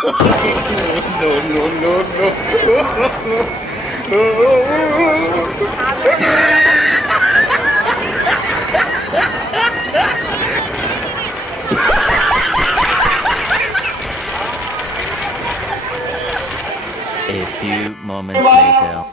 No, no, no, A few moments later.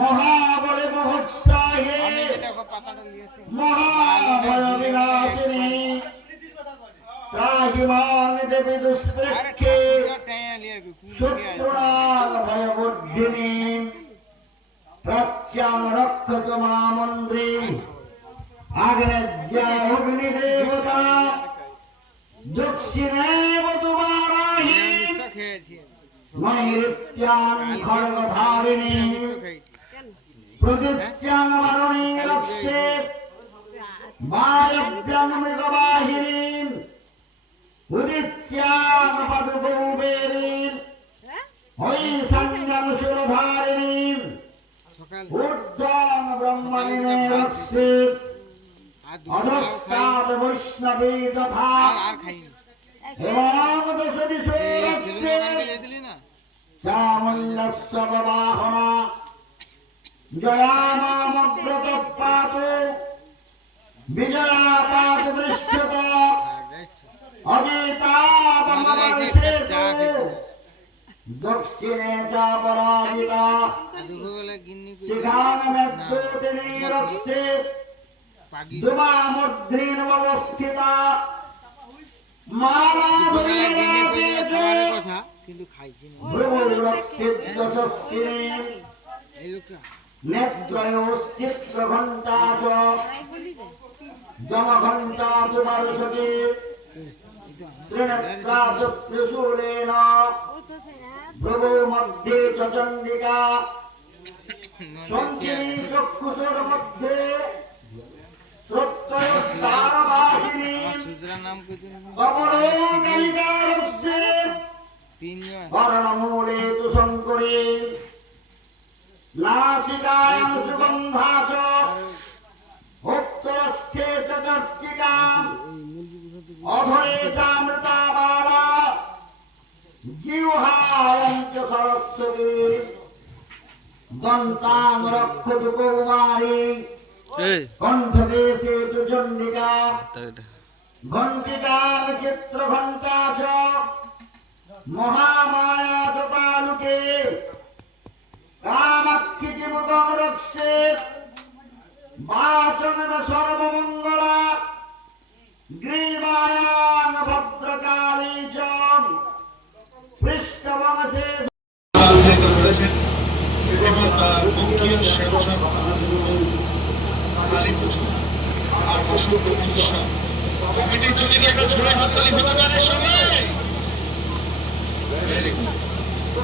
মহাবলে মহোৎসাহে মহাভয়বিনাশিনী ত্রাহিমাং দেবী দুষ্প্রেক্ষে শত্রুণাং ভয়বুদ্ধিনী প্রত্যাং রক্ষতমা মন্ত্রী আগ্নেয়াগ্নিদেবতা দক্ষিণেব তুমারাহি নৈরিত্যাং খড়গধারিণী প্রদিত্যাং বারুণী রক্ষে বায়ব্যাং মৃগবাহিনীম উদিত্যাং পদগৌবেরীম হৈষাঙ্গাং সুরধারিণীম ঊর্ধ্বং ব্রহ্মণিমে রক্ষে অধস্তাৎ বৈষ্ণবী তথা এবং দশদিশো রক্ষে চামুণ্ডস্য বাহনা জয়ানামগ্রত পাত বিজয়া পাত পৃষ্ঠত অগীতাবমবর্ষেত দক্ষিণে চ পরাজিতা শিখানমেদ্যোতিনী রক্ষে দুমামূর্ধ্নিনবস্থিতা কিন্তু খাইছি নেত্রয়োশ্চিত্রঘণ্টা চ যমঘণ্টা চ পার্শ্বকে ত্রিনেত্রা চ ত্রিশূলেন ভ্রবো মধ্যে চ চণ্ডিকা সঞ্চিনী চক্ষুষোর মধ্যে শ্রোত্রয়স্তারবাসিনী অপরোকারিকারস্যে কর্ণমূলে তু শঙ্করে নাসিকায়াং সুগন্ধা চ উত্তরস্থে চ চর্চিকা অধরে চামৃতাবালা জিহ্বায়াং চ সরস্বতী দন্তাং রক্ষতু কৌমারী কণ্ঠদেশে তু চণ্ডিকা ঘণ্টিকাং চিত্রঘণ্টা চ মহামায়া চ পালুকে কামাক্ষিতি মুখং রক্ষে বাচনম সর্বমঙ্গলা গ্রীবায়াং ভদ্রকালী চ পৃষ্ঠবংশে করেছেন এবং তার বঙ্গীয় স্বেচ্ছাসেবক কালী পুজো আর বসন্ত উৎসব কমিটির জন্য কি একটা ছোট হাততালি হতে পারে সবাই?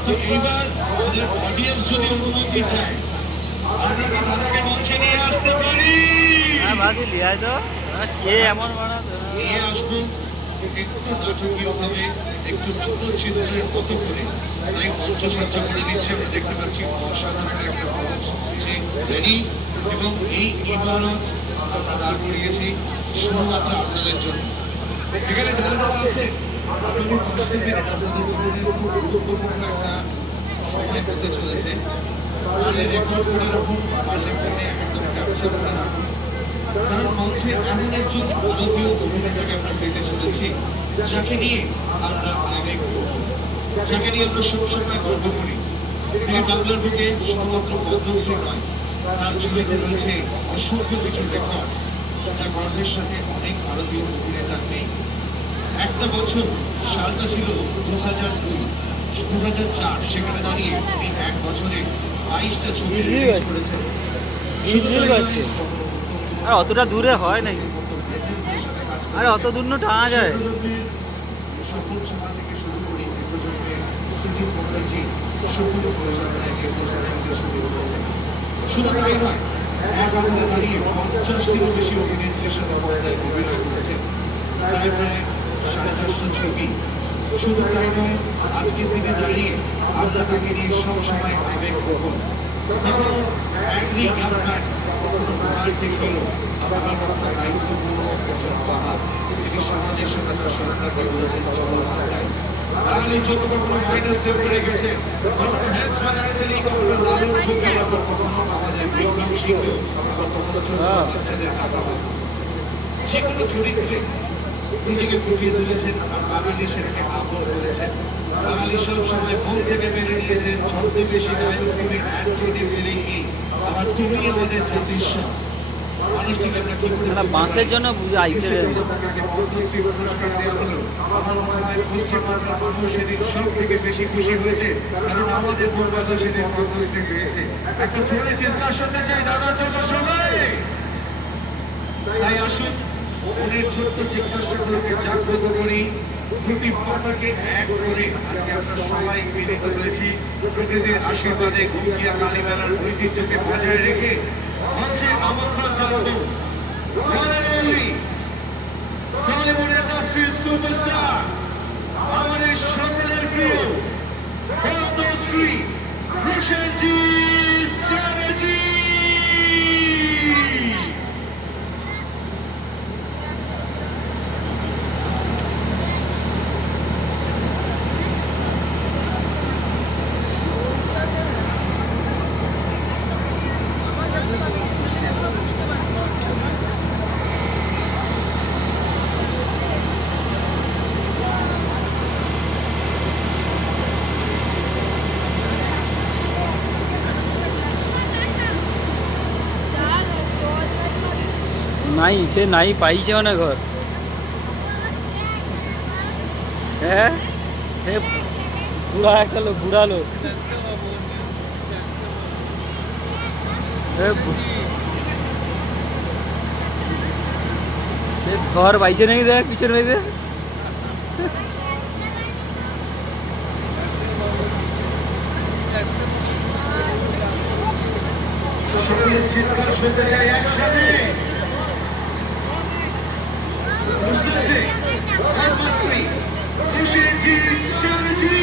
তো এইবার আমাদের অডিয়েন্স যদি অনুমতি দেয় আমরা কি দাদাকে মঞ্চে নিয়ে আসতে পারি? নিয়ে আসবো একটু নাটকীয় ভাবে, একটু ছোট চিত্রের মতো করে। তাই মঞ্চ সজ্জা করে নিচ্ছে, আমরা দেখতে পাচ্ছি অসাধারণ একটা মঞ্চ হচ্ছে রেডি এবং এই ইমারত আমরা দাঁড় করিয়েছি শুধুমাত্র আপনাদের জন্য। এখানে যারা যারা আছে আগামী 5টি দিন আপনাদের জীবনের খুব গুরুত্বপূর্ণ একটা সময় হতে চলেছে। পারলে রেকর্ড করে রাখুন, পারলে ফোনে একদম ক্যাপচার করে রাখুন, কারণ মঞ্চে এমন একজন ভারতীয় অভিনেতাকে আমরা পেতে চলেছি যাকে নিয়ে আমরা আবেগ করব, যাকে নিয়ে আমরা সবসময় গর্ব করি। তিনি বাংলার বুকে শুধুমাত্র পদ্মশ্রী নয়, তার ঝুলিতে রয়েছে অসংখ্য কিছু রেকর্ড, যা গর্বের সাথে অনেক ভারতীয় অভিনেতার নেই। একটা বছর, সালটা ছিল 2002, 2004, সেখানে দাঁড়িয়ে তিনি এক বছরে 22টা ছবি রিলিজ করেছেন। অতটা দূরে হয় নাকি? লেজেন্ডদের সাথে কাজ আরে অত দূর না টানা যায়। সফল সভা থেকে শুরু করি প্রজন্মে সুজিত মুখার্জি সফল পরিচালনায় শুরু করেছেন। শুধু তাই নয়, এক আধারে দাঁড়িয়ে 50টিরও বেশি অভিনেত্রীর সাথে পর্দায় অভিনয় করেছেন, প্রায় 450 ছবি। শুধু তাই নয়, আজকের দিনে দাঁড়িয়ে আমরা তাকে নিয়ে সবসময় আবেগ প্রবণ। কখনো অ্যাগ্রি গানম্যান, কখনো রোমান্টিক হিরো, আবার কখনো দায়িত্বপূর্ণ একজন বাবা যিনি সমাজের সাথে তার সন্তানকে বলেছেন চলো বাচ্চায়। বাঙালির জন্য কখনো মাইনাস টেম্পে রেখেছেন, কখনো হেডসম্যান অ্যাঞ্জেলি, কখনো লালন ফকির, আবার কখনো পাওয়া যায় বিক্রম সিংহ, আবার কখনো ছোট ছোট বাচ্চাদের কাকা বাবা। যে কোনো চরিত্রে নিজেকে ফুটিয়ে তুলেছেন আর বাঙালি সেটাকে আপন করেছেন। বাঙালি সব সময় মন থেকে মেনে নিয়েছেন ছদ্মবেশী নায়ক তুমি অ্যান্টনি ফেরিঙ্গি, আবার তুমি আমাদের জাতিস্বর। মানুষটিকে আমরা কি করে বাঁশের জন্য আইসে পদ্মশ্রী পুরস্কার দেওয়া হলো। আমার মনে হয় পশ্চিমবাংলার মানুষ সেদিন সব থেকে বেশি খুশি হয়েছে, কারণ আমাদের পূর্বাদা সেদিন পদ্মশ্রী পেয়েছে। একটা ছোট চিৎকার শুনতে চাই দাদার জন্য সবাই। তাই আসুন মনের ছোট্ট জিজ্ঞাসাগুলোকে জাগ্রত করি, প্রতি পাতাকে এক করে আজকে আমরা সবাই মিলিত হয়েছি প্রকৃতির আশীর্বাদে গুঙ্গিয়া কালী মেলার ঐতিহ্যকে বজায় রেখে মঞ্চে আমন্ত্রণ জানাবো টলিউড ইন্ডাস্ট্রির সুপারস্টার, আমাদের সকলের প্রিয় পদ্মশ্রী প্রসেনজিৎ চ্যাটার্জি। নাই সে নাই পাইছে মানে ঘর। হ্যাঁ হে বুড়া একটা লোক, বুড়া লোক। ঘর পাইছে নাকি দেখ পিছনে মেয়েদের। সকলের চিৎকার শুনতে চাই একসাথে। পদ্মশ্রী প্রসেনজিৎ চ্যাটার্জি।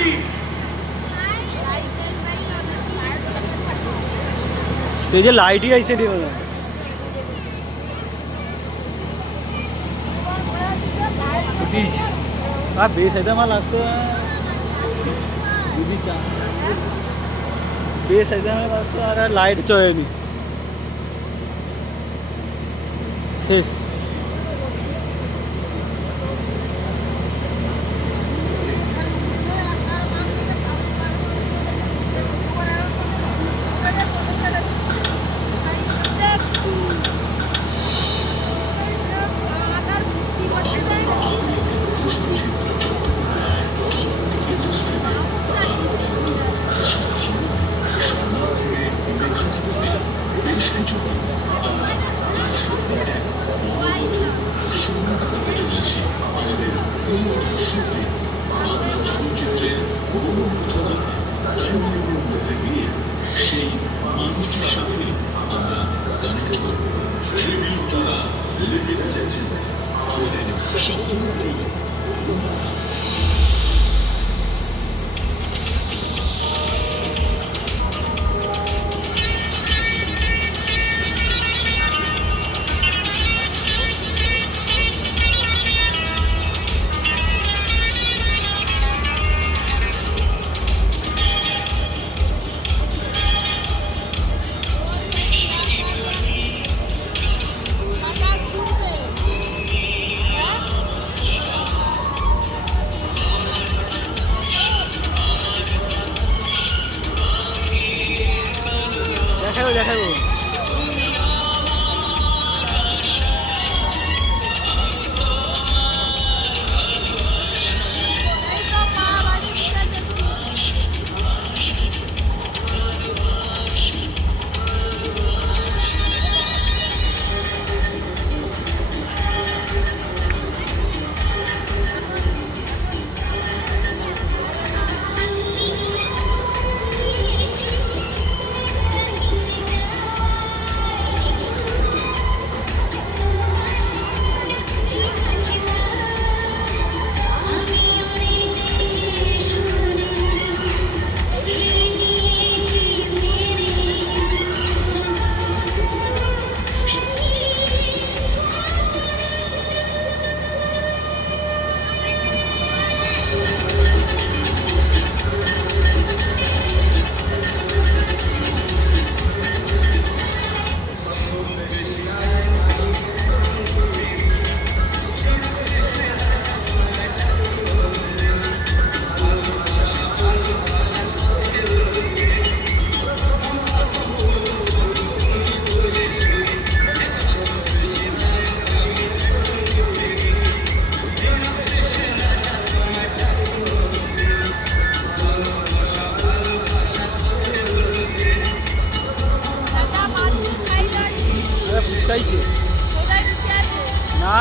এই যে লাইটই আইসে নি বলো বেশ এটা মাল আসছে দিদি চা বেশ এটা মাল আসছে আর লাইট চলেনি শেষ। সেই মানুষটির সাথে আমরা কানেক্ট করব। Tribute to the living legend, আমাদের সপ্তমন্ত্রী।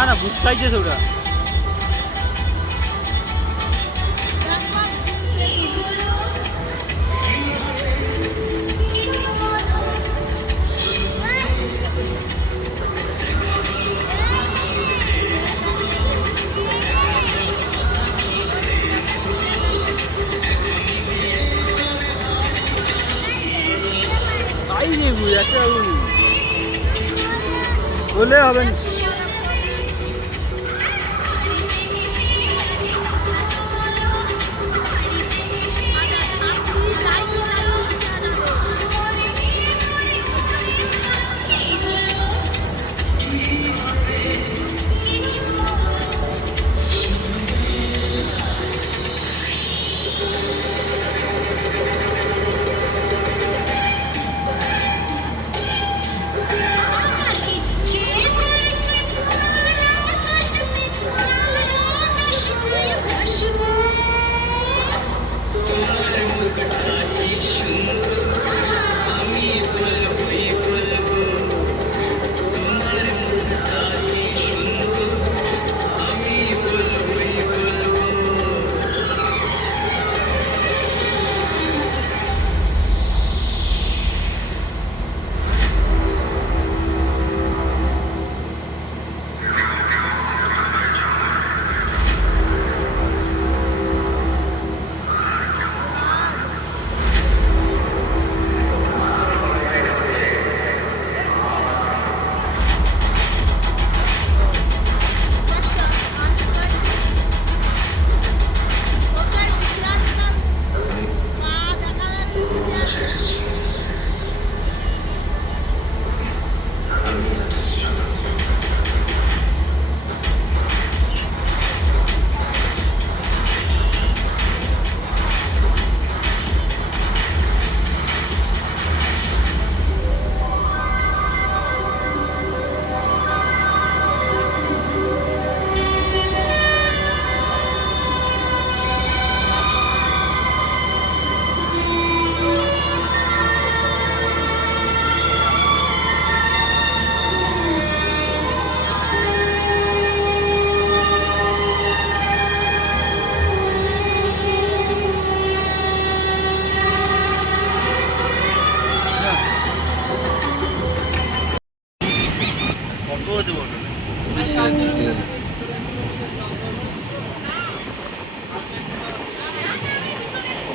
না বুঝকাইছে ওটা তাই নেবু একটা বলে হবে না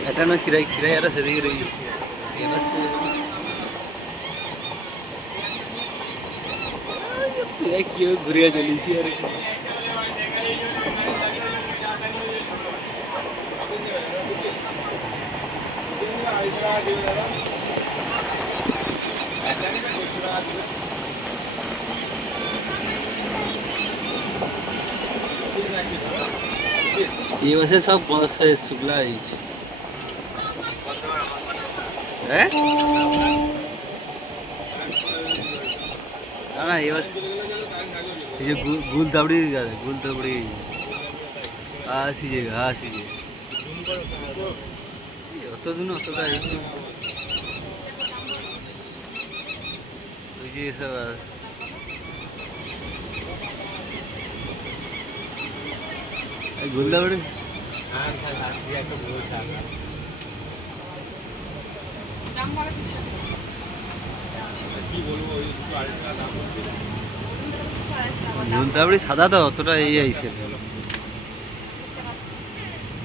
এটা না খিরাই খিরাই আর সেদিকে রই খিরাই কি ঘুরিয়া চলিছি আর ये वैसे सब बहुत से शुक्ला है ना ये बस ये गुल दबड़ी सीजे অত দিন অতটা ওই যে সব গুলদাবড়ি গুলদাবড়ি সাদা তো অতটা এই আইসে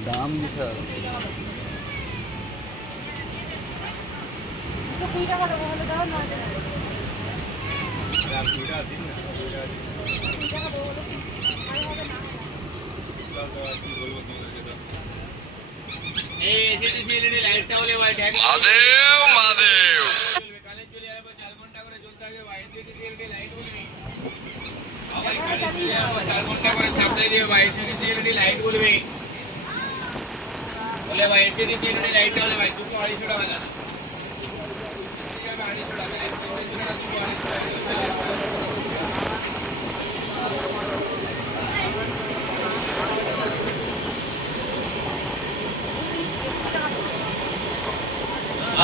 দাম বিশাল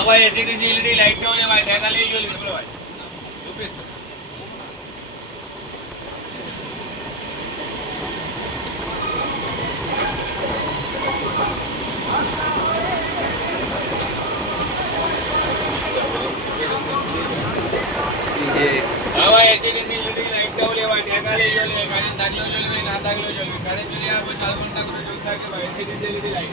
भाई एलसीडी एलईडी लाइट का होले भाई ढेगा ले जो ले भाई এসিডিসি এলইডি লাইটটাও নেওয়া দেখালেই চলবে, কারেন্ট থাকলেও চলবে, না থাকলেও চলবে, কারেন্ট চলে যাবে 4 ঘন্টা করে চলতে থাকবে বা এসিডিসি এলইডি লাইট।